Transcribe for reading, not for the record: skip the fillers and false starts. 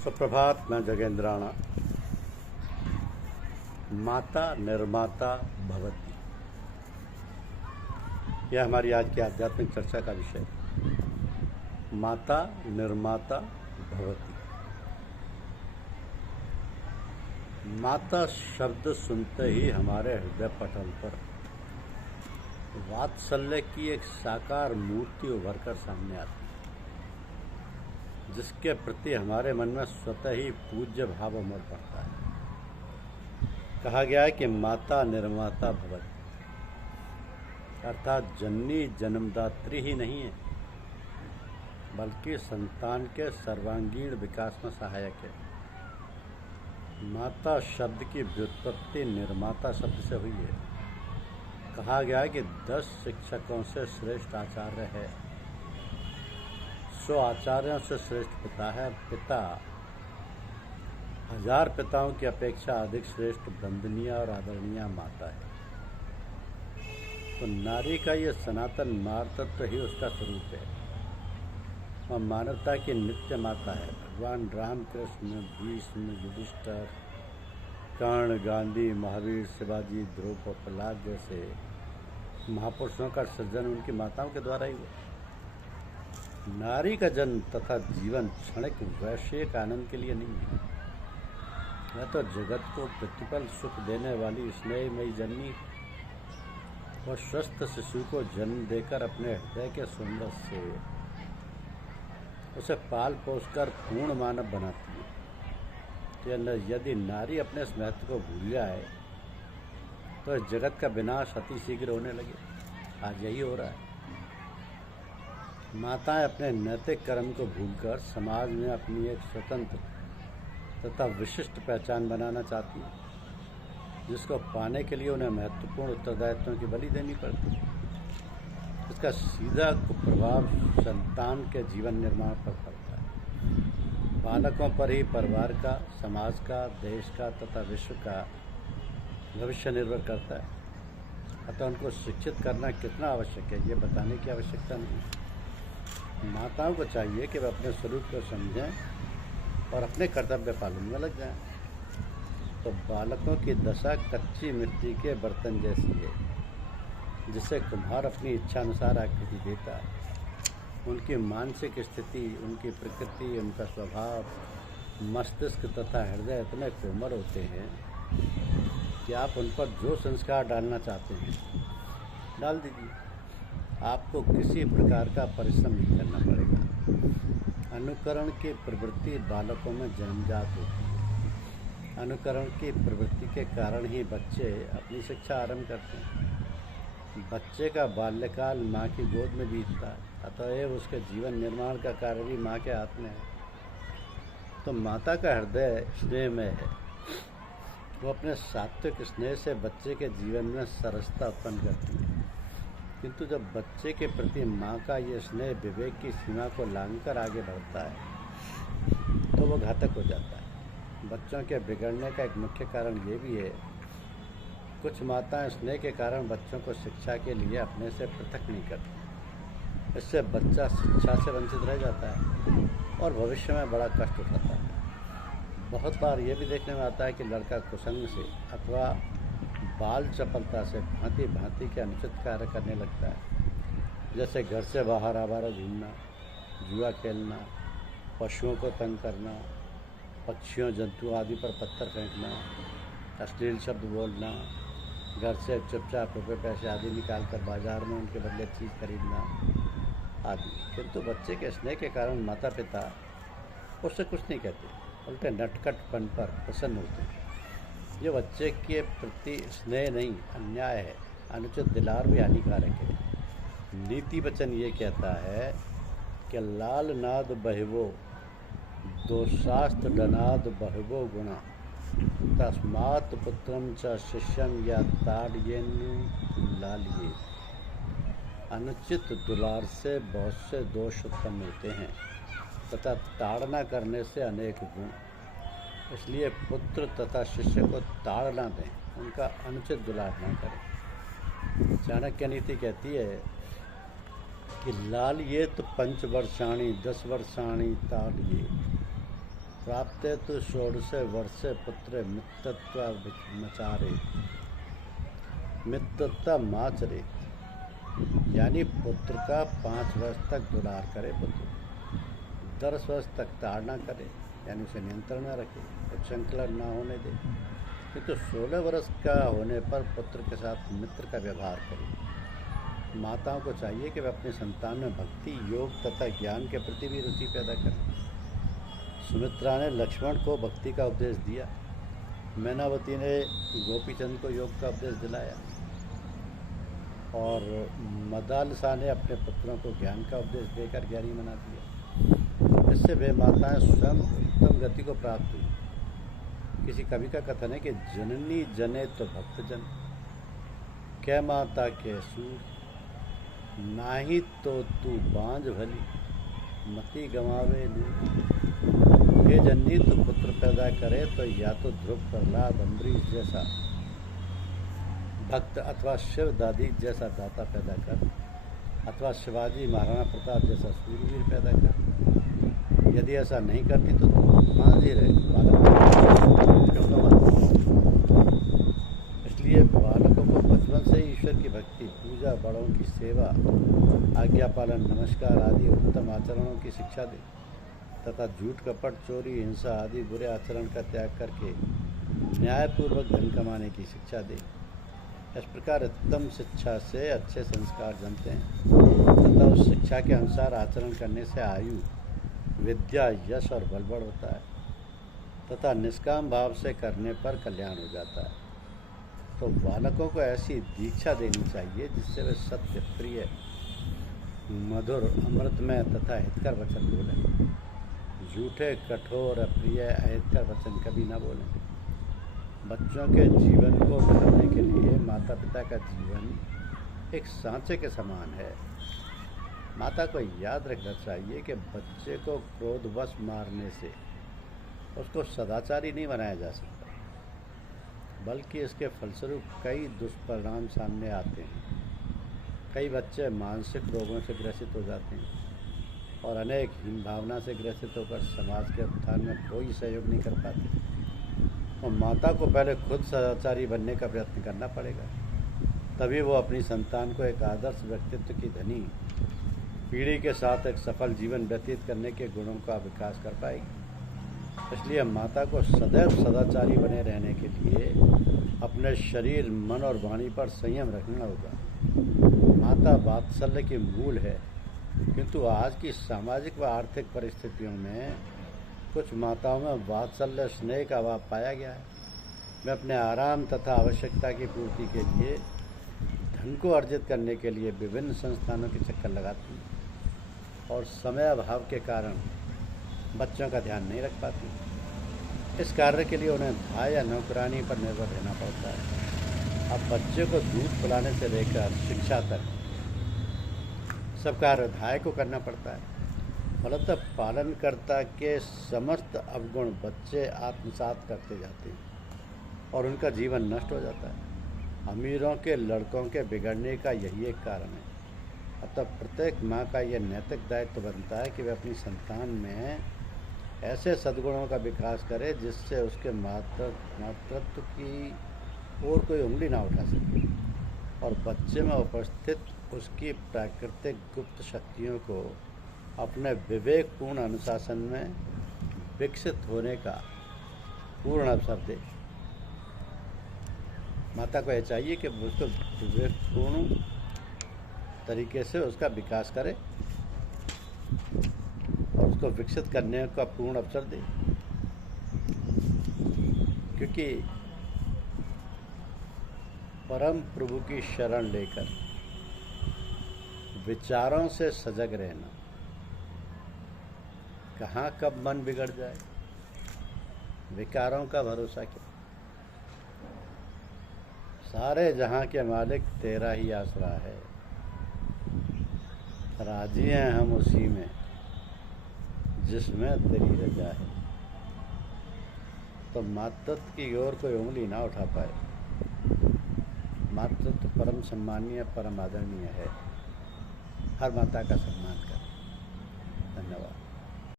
सुप्रभात। मैं जगेंद्राणा। माता निर्माता भवति, यह हमारी आज की आध्यात्मिक चर्चा का विषय। माता निर्माता भवति। माता शब्द सुनते ही हमारे हृदय पटल पर वात्सल्य की एक साकार मूर्ति उभर कर सामने आती है, जिसके प्रति हमारे मन में स्वतः ही पूज्य भाव उमड़ पड़ता है। कहा गया है कि माता निर्माता भवति, अर्थात जननी जन्मदात्री ही नहीं है, बल्कि संतान के सर्वांगीण विकास में सहायक है। माता शब्द की व्युत्पत्ति निर्माता शब्द से हुई है। कहा गया है कि 10 शिक्षकों से श्रेष्ठ आचार्य है, 100 आचार्यों से श्रेष्ठ पिता है। पिता 1000 पिताओं की अपेक्षा अधिक श्रेष्ठ, वंदनीय और आदरणीय माता है। तो नारी का ये सनातन मातृत्व ही उसका स्वरूप है और मानवता की नित्य माता है। भगवान रामकृष्ण, भीष्म, युधिष्ठिर, कर्ण, गांधी, महावीर, शिवाजी, ध्रुव और प्रहलाद जैसे महापुरुषों का सृजन उनकी माताओं के द्वारा ही हुआ। नारी का जन्म तथा जीवन क्षणिक वैश्विक आनंद के लिए नहीं है, वह तो जगत को प्रतिपल सुख देने वाली स्नेहमयी जननी और स्वस्थ शिशु को जन्म देकर अपने हृदय के सुंदर से उसे पाल पोसकर पूर्ण मानव बनाती है। तो यदि नारी अपने इस महत्व को भूल जाए तो इस जगत का विनाश अति शीघ्र होने लगे। आज यही हो रहा है। माताएं अपने नैतिक कर्म को भूलकर समाज में अपनी एक स्वतंत्र तथा विशिष्ट पहचान बनाना चाहती है, जिसको पाने के लिए उन्हें महत्वपूर्ण उत्तरदायित्वों की बलि देनी पड़ती है। इसका सीधा कुप्रभाव संतान के जीवन निर्माण पर पड़ता है। बालकों पर ही परिवार का, समाज का, देश का तथा विश्व का भविष्य निर्भर करता है। अतः उनको शिक्षित करना कितना आवश्यक है, ये बताने की आवश्यकता नहीं। माताओं को चाहिए कि वे अपने स्वरूप को समझें और अपने कर्तव्य पालन में लग जाएं। तो बालकों की दशा कच्ची मिट्टी के बर्तन जैसी है, जिसे कुम्हार अपनी इच्छानुसार आकृति देता है। उनकी मानसिक स्थिति, उनकी प्रकृति, उनका स्वभाव, मस्तिष्क तथा हृदय इतने कोमल होते हैं कि आप उन पर जो संस्कार डालना चाहते हैं डाल दीजिए। आपको किसी प्रकार का परिश्रम नहीं करना पड़ेगा। अनुकरण की प्रवृत्ति बालकों में जन्मजात होती है। अनुकरण की प्रवृत्ति के कारण ही बच्चे अपनी शिक्षा आरंभ करते हैं। बच्चे का बाल्यकाल माँ की गोद में बीतता है, अतएव उसके जीवन निर्माण का कार्य भी माँ के हाथ में है। तो माता का हृदय स्नेहमय है। वो अपने सात्विक स्नेह से बच्चे के जीवन में सरसता उत्पन्न करती है। किंतु जब बच्चे के प्रति माँ का ये स्नेह विवेक की सीमा को लांघकर आगे बढ़ता है तो वो घातक हो जाता है। बच्चों के बिगड़ने का एक मुख्य कारण ये भी है, कुछ माताएं स्नेह के कारण बच्चों को शिक्षा के लिए अपने से पृथक नहीं करती। इससे बच्चा शिक्षा से वंचित रह जाता है और भविष्य में बड़ा कष्ट उठाता है। बहुत बार ये भी देखने में आता है कि लड़का कुसंग से अथवा बाल चपलता से भांति भांति के अनुचित कार्य करने लगता है, जैसे घर से बाहर आवारा घूमना, जुआ खेलना, पशुओं को तंग करना, पक्षियों जंतु आदि पर पत्थर फेंकना, अश्लील शब्द बोलना, घर से चुपचाप रुपये पैसे आदि निकाल कर बाजार में उनके बदले चीज़ खरीदना आदि। किंतु बच्चे के स्नेह के कारण माता पिता उससे कुछ नहीं कहते, उल्टे नटखटपन पर प्रसन्न होते हैं। ये बच्चे के प्रति स्नेह नहीं, अन्याय है। अनुचित दिलार भी हानिकारक है। नीति वचन ये कहता है कि लाल नाद बहिवो दोषास्त डनाद बहिवो गुणा तस्मात् पुत्रम च शिष्यम या ताड़येनु लालिये। अनुचित दुलार से बहुत से दोष उत्पन्न होते हैं तथा ताड़ना करने से अनेक गुण। इसलिए पुत्र तथा शिष्य को ताड़ना दें, उनका अनुचित दुलार न करें। चाणक्य नीति कहती है कि लाल ये तो 5 वर्षाणी 10 वर्षाणी ताल ये प्राप्ते तो षोडशे वर्षे पुत्रे मित्रत्वाचारे मित्रत्वमाचरे, यानी पुत्र का 5 वर्ष तक दुलार करे पुत्र, 10 वर्ष तक ताड़ना करे, यानी उसे नियंत्रण में रखे, उच्छृंखलन ना होने दे, किंतु 16 वर्ष का होने पर पुत्र के साथ मित्र का व्यवहार करे। माताओं को चाहिए कि वे अपने संतान में भक्ति, योग तथा ज्ञान के प्रति भी रुचि पैदा करें। सुमित्रा ने लक्ष्मण को भक्ति का उपदेश दिया, मैनावती ने गोपीचंद को योग का उपदेश दिलाया और मदालसा ने अपने पुत्रों को ज्ञान का उपदेश देकर ज्ञानी बना दिया। इससे वे माताएं स्वयं उत्तम गति को प्राप्त हुई। किसी कवि का कथन है कि जननी जने तो भक्तजन, कै माता के सूर, नाही तो तू बांझ भली, मति गंवावे लू। हे जननी, तू पुत्र पैदा करे तो या तो ध्रुव, प्रहलाद, अम्बरीश जैसा भक्त अथवा शिव दादी जैसा दाता पैदा कर, अथवा शिवाजी महाराणा प्रताप जैसा सूरवीर पैदा कर। यदि ऐसा नहीं करती तो मांझी रहे, इसलिए बालकों को बचपन से ही ईश्वर की भक्ति, पूजा, बड़ों की सेवा, आज्ञा पालन, नमस्कार आदि उत्तम आचरणों की शिक्षा दे तथा झूठ, कपट, चोरी, हिंसा आदि बुरे आचरण का त्याग करके न्यायपूर्वक धन कमाने की शिक्षा दे। इस प्रकार उत्तम शिक्षा से अच्छे संस्कार जमते हैं तथा उस शिक्षा के अनुसार आचरण करने से आयु, विद्या, यश और बल बढ़ होता है तथा निष्काम भाव से करने पर कल्याण हो जाता है। तो बालकों को ऐसी दीक्षा देनी चाहिए जिससे वे सत्य, प्रिय, मधुर, अमृतमय तथा हितकर वचन बोलें, झूठे, कठोर, अप्रिय, अहितकर वचन कभी न बोलें। बच्चों के जीवन को बदलने के लिए माता पिता का जीवन एक सांचे के समान है। माता को याद रखना चाहिए कि बच्चे को क्रोधवश मारने से उसको सदाचारी नहीं बनाया जा सकता, बल्कि इसके फलस्वरूप कई दुष्परिणाम सामने आते हैं। कई बच्चे मानसिक रोगों से ग्रसित हो जाते हैं और अनेक हीन भावना से ग्रसित होकर समाज के उत्थान में कोई सहयोग नहीं कर पाते। और माता को पहले खुद सदाचारी बनने का प्रयत्न करना पड़ेगा, तभी वो अपनी संतान को एक आदर्श व्यक्तित्व की धनी पीढ़ी के साथ एक सफल जीवन व्यतीत करने के गुणों का विकास कर पाएगी। इसलिए माता को सदैव सदाचारी बने रहने के लिए अपने शरीर, मन और वाणी पर संयम रखना होगा। माता वात्सल्य की मूल है, किंतु आज की सामाजिक व आर्थिक परिस्थितियों में कुछ माताओं में वात्सल्य स्नेह का अभाव पाया गया है। वे अपने आराम तथा आवश्यकता की पूर्ति के लिए धन को अर्जित करने के लिए विभिन्न संस्थानों के चक्कर लगाती हैं और समय अभाव के कारण बच्चों का ध्यान नहीं रख पाती। इस कार्य के लिए उन्हें धाय या नौकरानी पर निर्भर रहना पड़ता है। अब बच्चे को दूध पिलाने से लेकर शिक्षा तक सब कार्य धाय को करना पड़ता है। फलतः पालनकर्ता के समस्त अवगुण बच्चे आत्मसात करते जाते हैं और उनका जीवन नष्ट हो जाता है। अमीरों के लड़कों के बिगड़ने का यही एक कारण है। अतः प्रत्येक माँ का यह नैतिक दायित्व बनता है कि वे अपनी संतान में ऐसे सद्गुणों का विकास करे जिससे उसके मातृत्व की ओर कोई उंगली ना उठा सके और बच्चे में उपस्थित उसकी प्राकृतिक गुप्त शक्तियों को अपने विवेकपूर्ण अनुशासन में विकसित होने का पूर्ण अवसर दे। माता को यह चाहिए कि उसको विवेकपूर्ण तरीके से उसका विकास करे और उसको विकसित करने का पूर्ण अवसर दे, क्योंकि परम प्रभु की शरण लेकर विचारों से सजग रहना, कहाँ कब मन बिगड़ जाए, विकारों का भरोसा क्या। सारे जहां के मालिक तेरा ही आसरा है, राजी हैं हम उसी में जिसमें तेरी रजा है। तो मातृत्व की ओर कोई उंगली ना उठा पाए। मातृत्व परम सम्मानीय, परम आदरणीय है। हर माता का सम्मान करें। धन्यवाद।